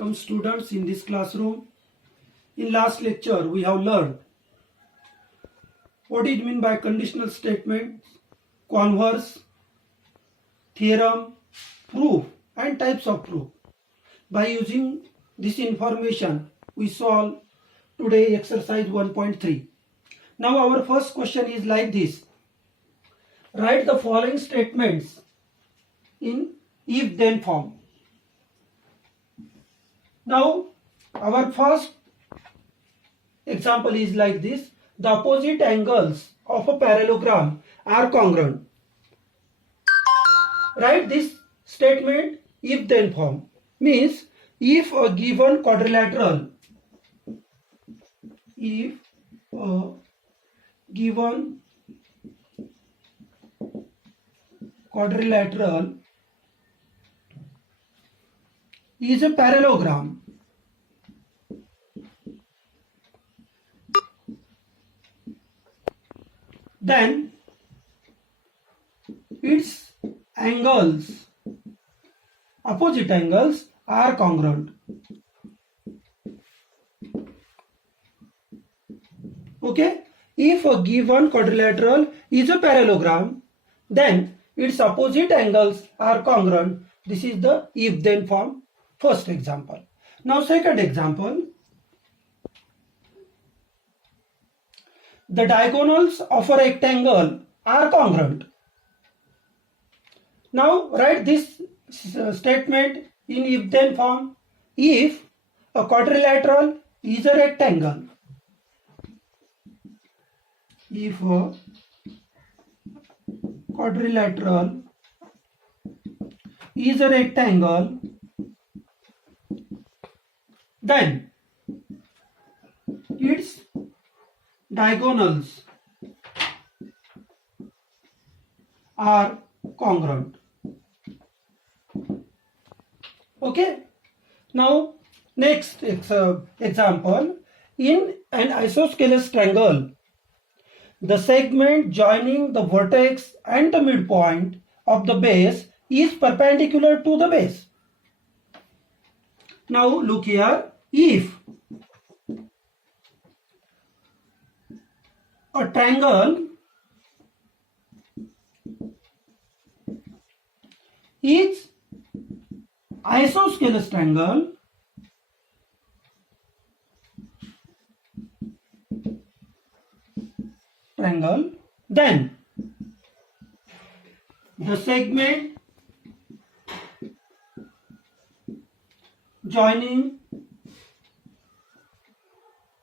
Welcome students in this classroom. In last lecture we have learned what it mean by conditional statements, converse, theorem, proof and types of proof. By using this information we solve today exercise 1.3. Now our first question is like this. Write the following statements in if then form. Now our first example is like this. The opposite angles of a parallelogram are congruent. Write this statement if then form. Means if a given quadrilateral is a parallelogram, then its angles, opposite angles are congruent. Okay, if a given quadrilateral is a parallelogram, then its opposite angles are congruent. This is the if then form, first example. Now second example. The diagonals of a rectangle are congruent. Now write this statement in if then form. If a quadrilateral is a rectangle, if a quadrilateral is a rectangle, then its diagonals are congruent. Okay. Now next example. In an isosceles triangle, the segment joining the vertex and the midpoint of the base is perpendicular to the base. Now look here. If a triangle is isosceles triangle, then the segment joining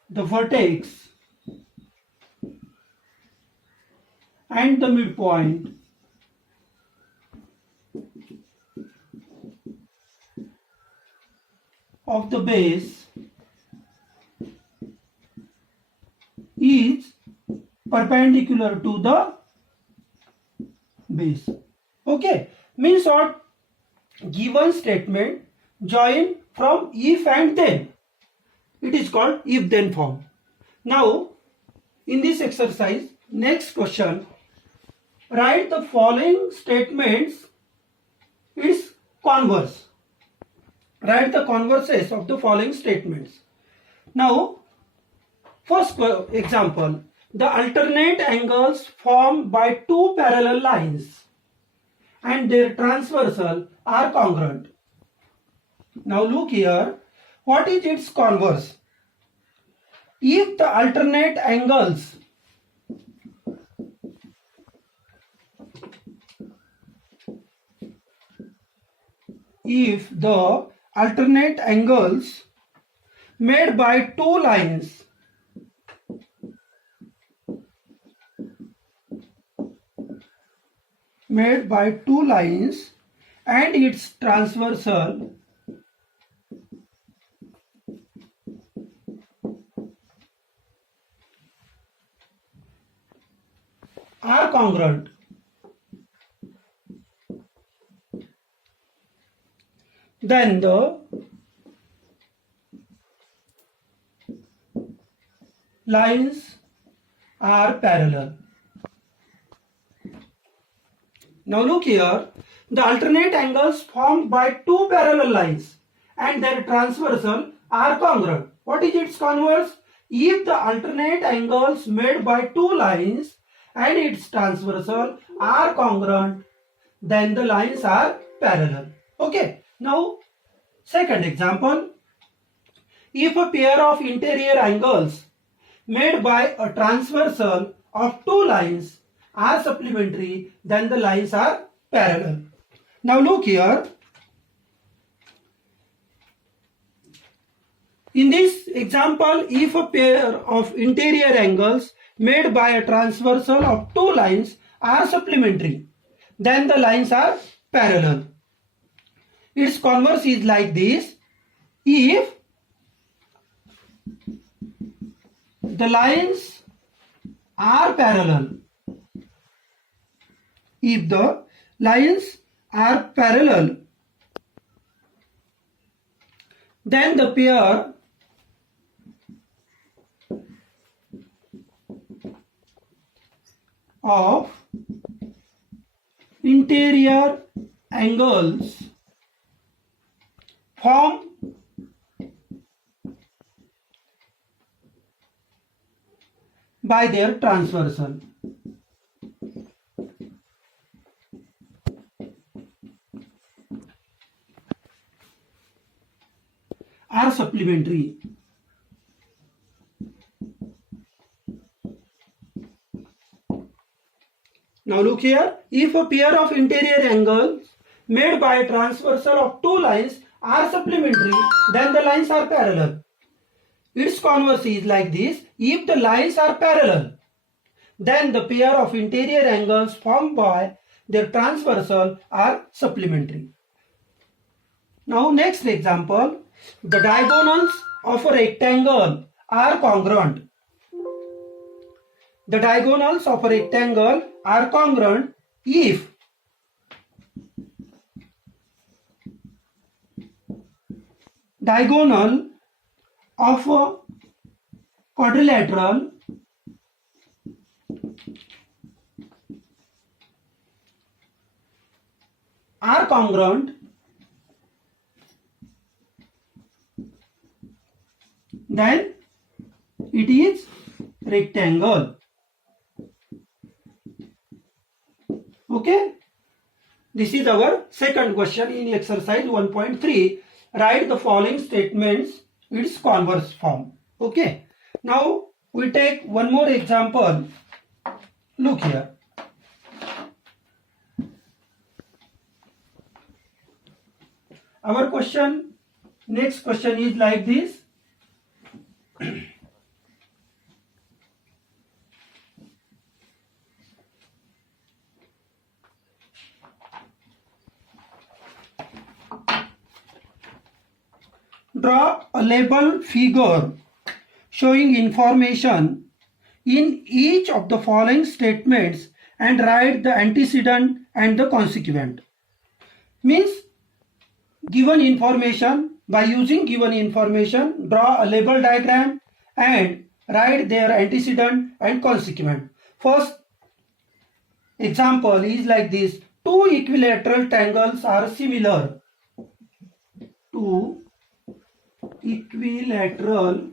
the vertex and the midpoint of the base is perpendicular to the base. Okay, means what? Given statement join from if and then. It is called if then form. Now in this exercise, next question, write the following statements is converse. Write the converses of the following statements. Now first example, the alternate angles formed by two parallel lines and their transversal are congruent. Now look here, what is its converse? If the alternate angles made by two lines and its transversal are congruent, then the lines are parallel. Now look here, the alternate angles formed by two parallel lines and their transversal are congruent. What is its converse? If the alternate angles made by two lines and its transversal are congruent, then the lines are parallel. Okay. Now, second example. If a pair of interior angles made by a transversal of two lines are supplementary, then the lines are parallel. Now look here. In this example, if a pair of interior angles made by a transversal of two lines are supplementary, then the lines are parallel. Its converse is like this. If the lines are parallel, if the lines are parallel, then the pair of interior angles form by their transversal. Are supplementary. Now look here. If a pair of interior angles made by a transversal of two lines are supplementary, then the lines are parallel. Its converse is like this. If the lines are parallel, then the pair of interior angles formed by their transversal are supplementary. Now next example. The diagonals of a rectangle are congruent. The diagonals of a rectangle are congruent if diagonal of a quadrilateral are congruent, then it is rectangle. Okay. This is our second question in exercise 1.3. Write the following statements its converse form. Okay. Now we take one more example. Look here. Our question, next question is like this. Draw a label figure showing information in each of the following statements and write the antecedent and the consequent. Means given information, by using given information, draw a label diagram and write their antecedent and consequent. First example is like this. Two equilateral triangles are similar. Two equilateral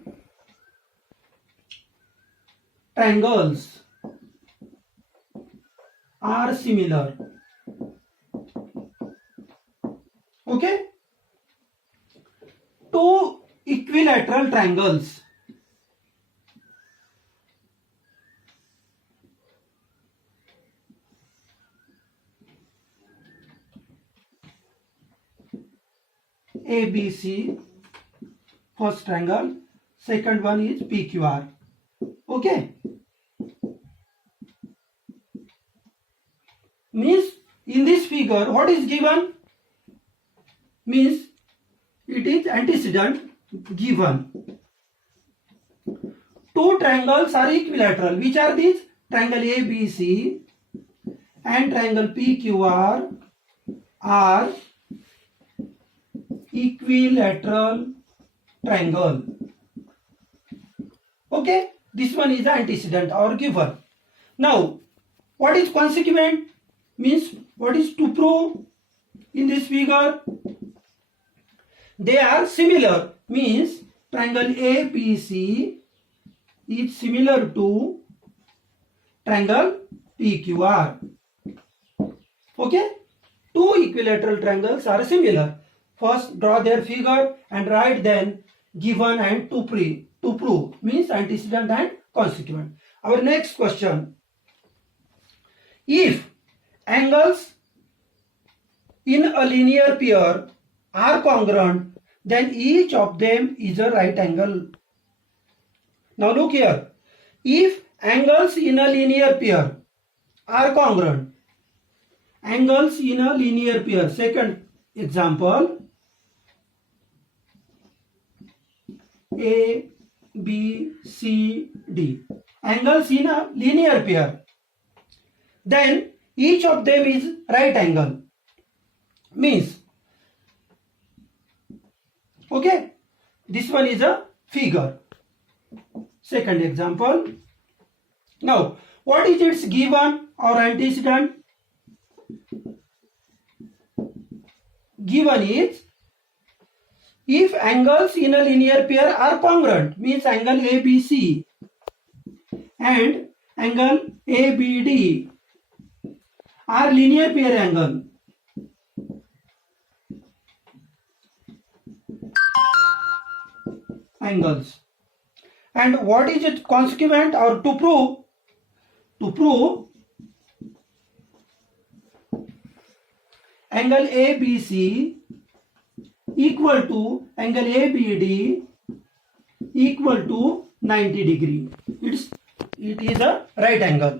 triangles are similar. Okay? Two equilateral triangles. ABC, first triangle, second one is PQR. Okay. Means in this figure what is given? Means it is antecedent given. Two triangles are equilateral. Which are these? Triangle ABC and triangle PQR are equilateral triangle. Okay, this one is the antecedent or given. Now, what is consequent? Means what is to prove in this figure? they are similar, means triangle ABC is similar to triangle PQR. Okay, two equilateral triangles are similar. First draw their figure and write then given and to prove, means antecedent and consequent. Our next question: if angles in a linear pair are congruent, then each of them is a right angle. Now look here. If angles in a linear pair are congruent, angles in a linear pair, second example, A, B, C, D, angles in a linear pair, then each of them is right angle, means, okay, this one is a figure. Second example. Now what is its given or antecedent? Given is, if angles in a linear pair are congruent, means angle ABC and angle ABD are linear pair angle, angles. And what is it consequent or to prove? To prove, angle ABC equal to angle ABD equal to 90 degree. It is a right angle.